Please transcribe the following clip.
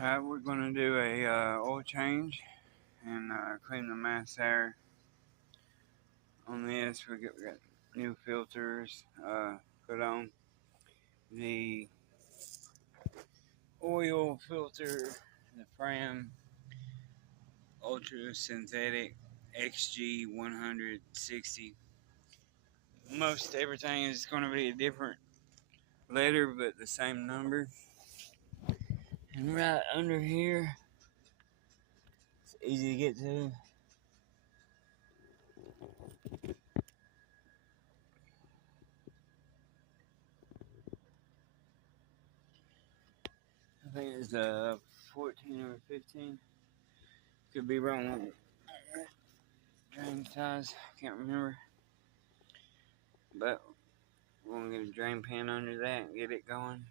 Alright, we're going to do a oil change and clean the mass air on this. We got new filters put on. The oil filter, the Fram Ultra Synthetic XG160. Most everything is going to be a different letter but the same number. And right under here, it's easy to get to. I think it's 14 or 15. Could be wrong on drain size, can't remember. But we're gonna get a drain pan under that and get it going.